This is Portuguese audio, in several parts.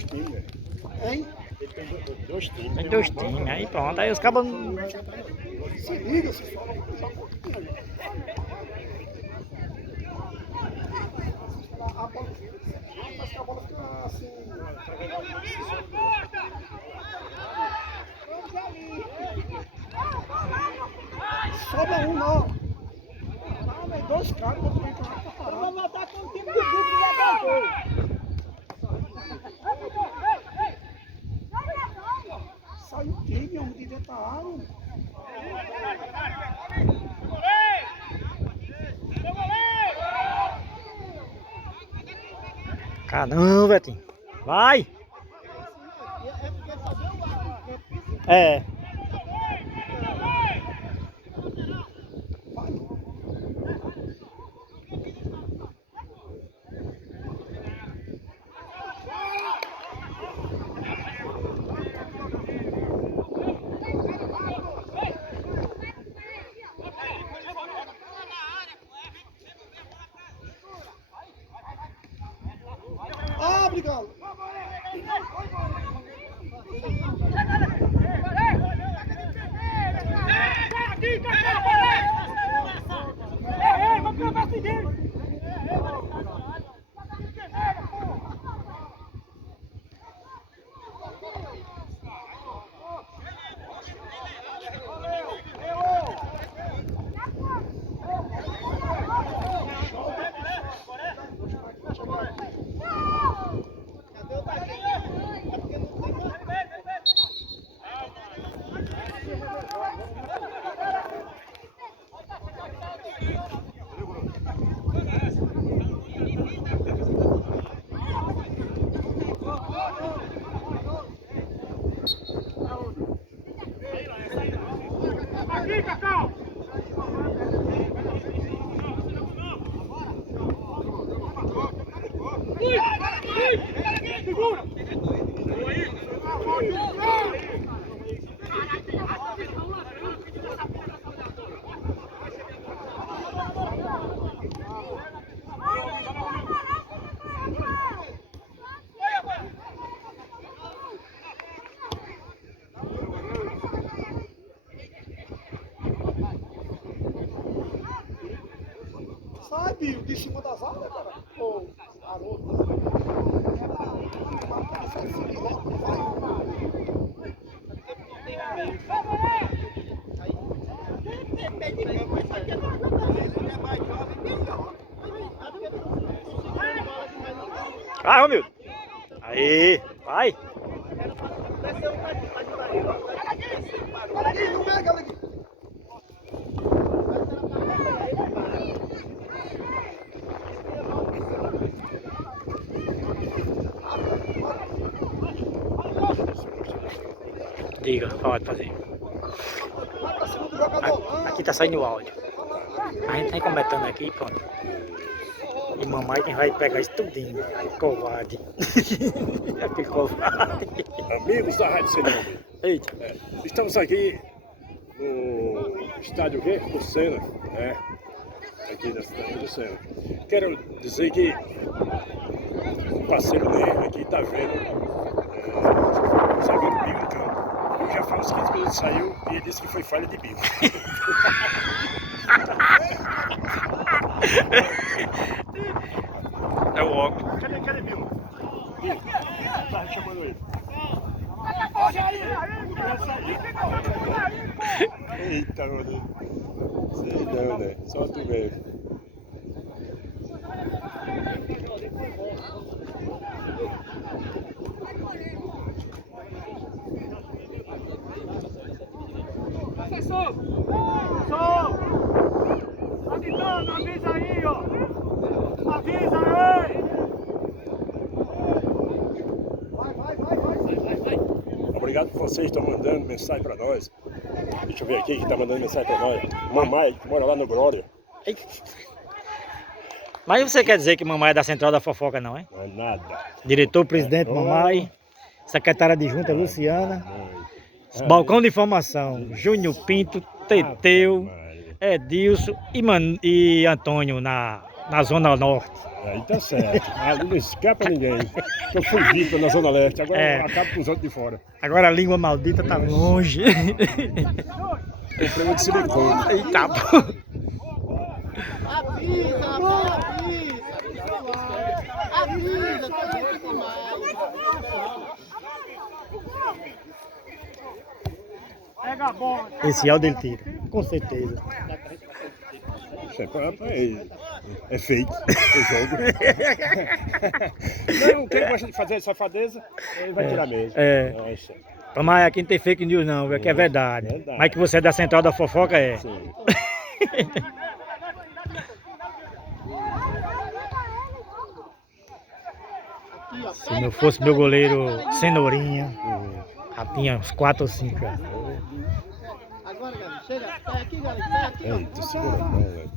dois times, né? Hein? Ele tem dois times. Tem dois times, aí pronto. Aí os cabos. Se liga, se fala um pouquinho. A bola, parece que a bola fica assim. Sobra um, não. Não, é dois caras, vou ficar pra parar. Vamos voltar com o time do grupo de levantou. Sai o time, homem, de dentro da área. Caramba, Betinho. Vai! É. Ah, obrigado. Sai, Bill, de cima das áreas, cara. Ô, garoto. Vai, Romildo. Aí, vai. Não pega, ali. Diga, pode fazer. Aqui tá saindo o áudio. A gente tá comentando aqui, pronto. E mamãe quem vai pegar isso tudinho. Covarde. Aquele covarde. Amigos da Rádio Cinema. Eita. Estamos aqui no estádio o quê? Lucena, né? Aqui na cidade de Lucena. Quero dizer que o parceiro dele aqui tá vendo o Bill em campo. Já faz uns 15 minutos saiu e ele disse que foi falha de Bill. É o óculos. Cadê Bill? Bill, tá chamando ele. Eita, meu Deus. Sei não, né? Só tu mesmo. Professor! Professor! Tá gritando, avisa aí, ó! Avisa aí! Obrigado por vocês que estão mandando mensagem para nós. Deixa eu ver aqui quem está mandando mensagem para nós. Mamãe, que mora lá no Glória. Mas você quer dizer que mamãe é da Central da Fofoca, não, é? Não é nada. Diretor, presidente, mamãe, secretária adjunta, Luciana, balcão de informação, Júnior Pinto, Teteu, Edilson e Antônio Na Zona Norte. Aí tá certo. Ali não escapa ninguém. Eu fui visto na Zona Leste, agora É. eu acabo com os outros de fora. Agora a língua maldita tá longe. Tem problema de silicone. Eita, pô. Avisa, rapaz, avisa, tá gente demais. Pega a bola. Esse áudio ele tira, com certeza. Isso é fake, é jogo. Não, quem gosta de fazer safadeza, ele vai tirar mesmo. É. Isso. Mas aqui não tem fake news não, é que é verdade. Verdade. Mas que você é da central da fofoca é. Sim. Se não fosse meu goleiro Cenourinha, já tinha uns 4 ou 5. Agora, galera, chega, sai aqui, galera, sai aqui. Ei, tu segura a mão, velho.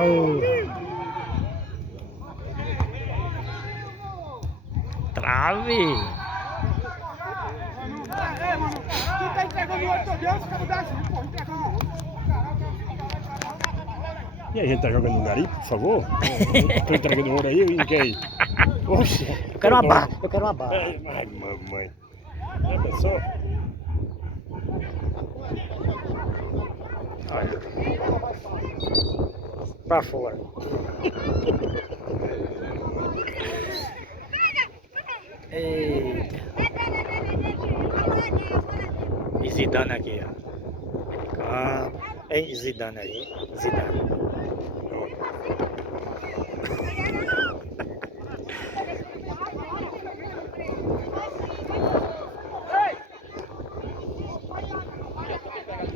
Oh. Trave! Tu tá entregando o outro todo dia, os caras dão assim, pô, entregando o outro. E a gente tá jogando no garimpo, por favor? Tô entregando ouro aí, ninguém. Oxe, Eu quero uma barra, eu quero uma barra. Ai, mamãe. Já pensou? Olha. Pra fora. Eita. E Zidane aqui, ó. Ah, é Zidane aí. Zidane.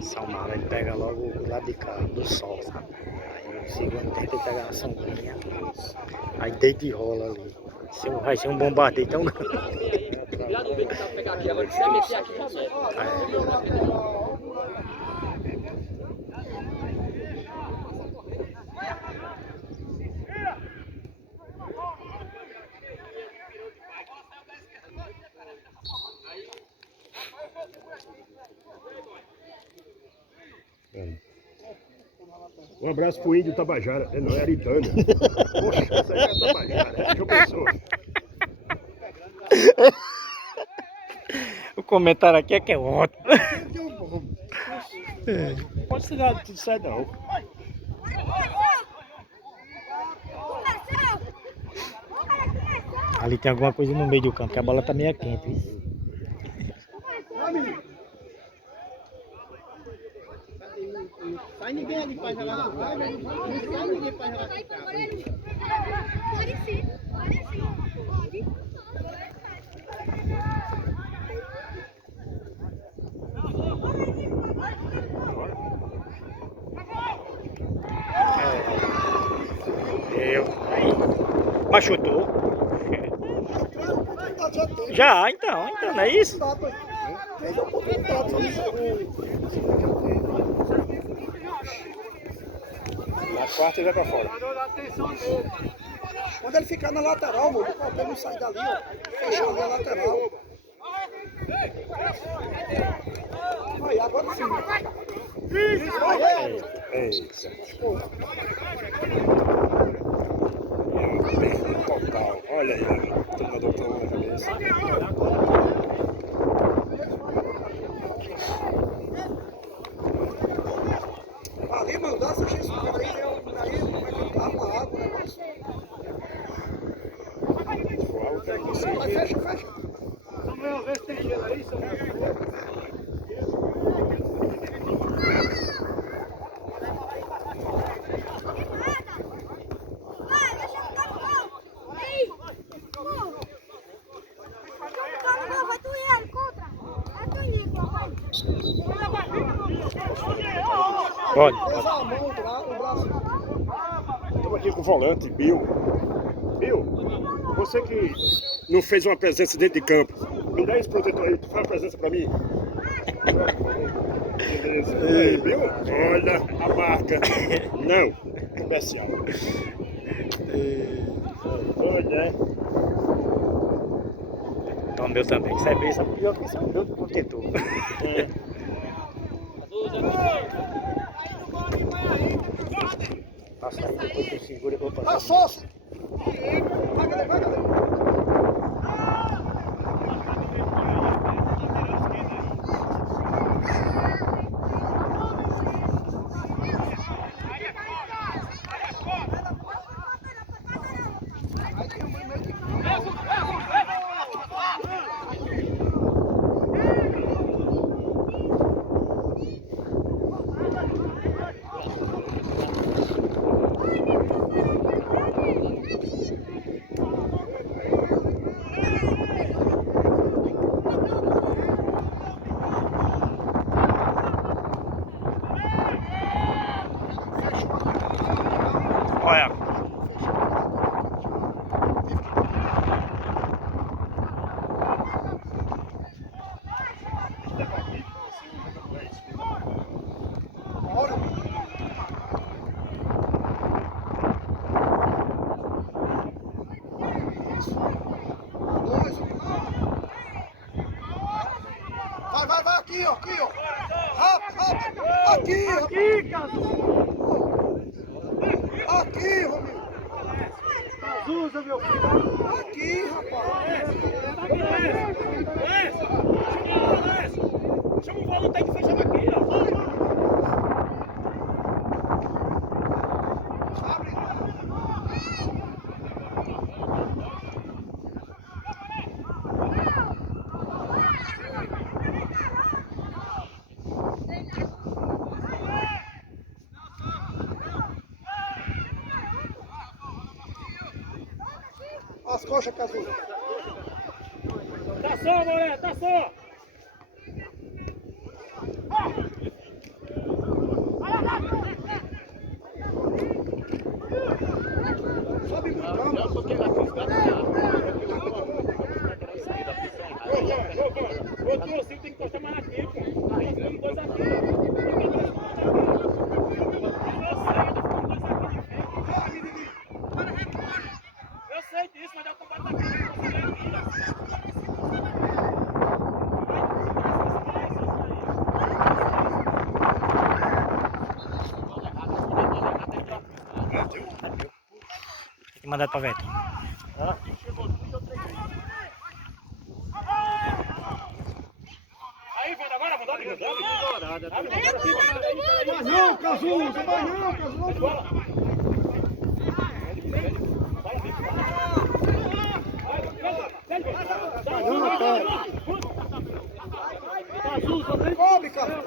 Salmava, ele pega logo do lado de cá, do sol, sabe? Aí o segundo tempo ele pega uma sombrinha, aí deita e rola ali. Vai ser um bombardeio tão grande. Um abraço pro índio Tabajara. Não, é Aritânia. Poxa, essa aí é Tabajara. Já pensou? O comentário aqui é que é ótimo. Não pode ser nada tudo certo, não. Ali tem alguma coisa no meio do campo, que a bola tá meio quente. Viu? Sai ninguém ali pra jogar na cara, não sai ninguém pra jogar na cara. Mas chutou. Já, então, não é isso? Na quarta ele vai pra fora. Quando ele ficar na lateral, mano, o papel não sai dali, ó. Fechar ali a lateral. Aí, agora sim. Eita. Bem total. Olha aí, o treinador tomou na cabeça. Ali, mano, dá essa chance pra aí, aí vai cantar uma água, o negócio. Vai, fecha, fecha. Samuel, vê se tem gelo aí, Samuel. Pode. Pesa a mão, o braço. Estamos aqui único volante, Bill. Bill, você que não fez uma presença dentro de campo, me dá esse protetor aí, tu faz uma presença pra mim. Beleza. Aí, Bill, olha a marca. Não, comercial. Olha. Então, o meu também. Isso é bem, só pior que isso é o meu protetor. Passa aí, depois tu segura que eu vou Tá passar. sócio. Vai, galera, vai, galera. Olha. Vai, aqui, ó, aqui, ó. Rápido. Aqui, aqui, Romildo. Azusa, meu filho. Aqui, rapaz. Chama o volante aí que fechava aqui, ó. As coxas, Cazu. Tá só, Moré, tá só. Sobe muito campo. O outro tem que encostar mais aqui, pô. Nós temos dois aqui, eu sei disso, mas é o combate daqui. Tem que mandar pra Vetinho. Aí, Wanda, agora, mandou ali. Vai não, Cazu. Vai não, Cazu. Cobre, Cazu.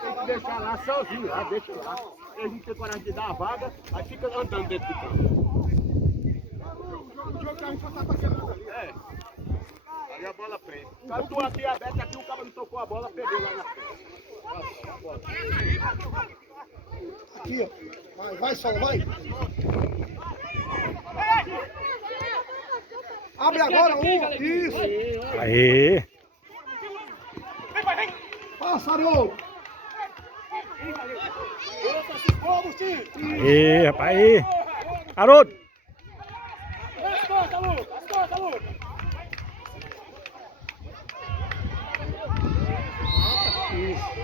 Tem que deixar lá sozinho, lá, deixa lá. Eles não têm coragem de dar a vaga, aí fica andando dentro de campo. O jogo que a gente só tá passando ali. É. Ali a bola prende. O cara do aqui aberto aqui, o cara não tocou a bola, perdeu lá na frente. Aqui, ó. Vai, Saulo, vai. Abre agora um. Isso. Aí. Passa, Haroldo. Aí, rapaz. Aí. Haroldo. As costas, Lucas. Isso.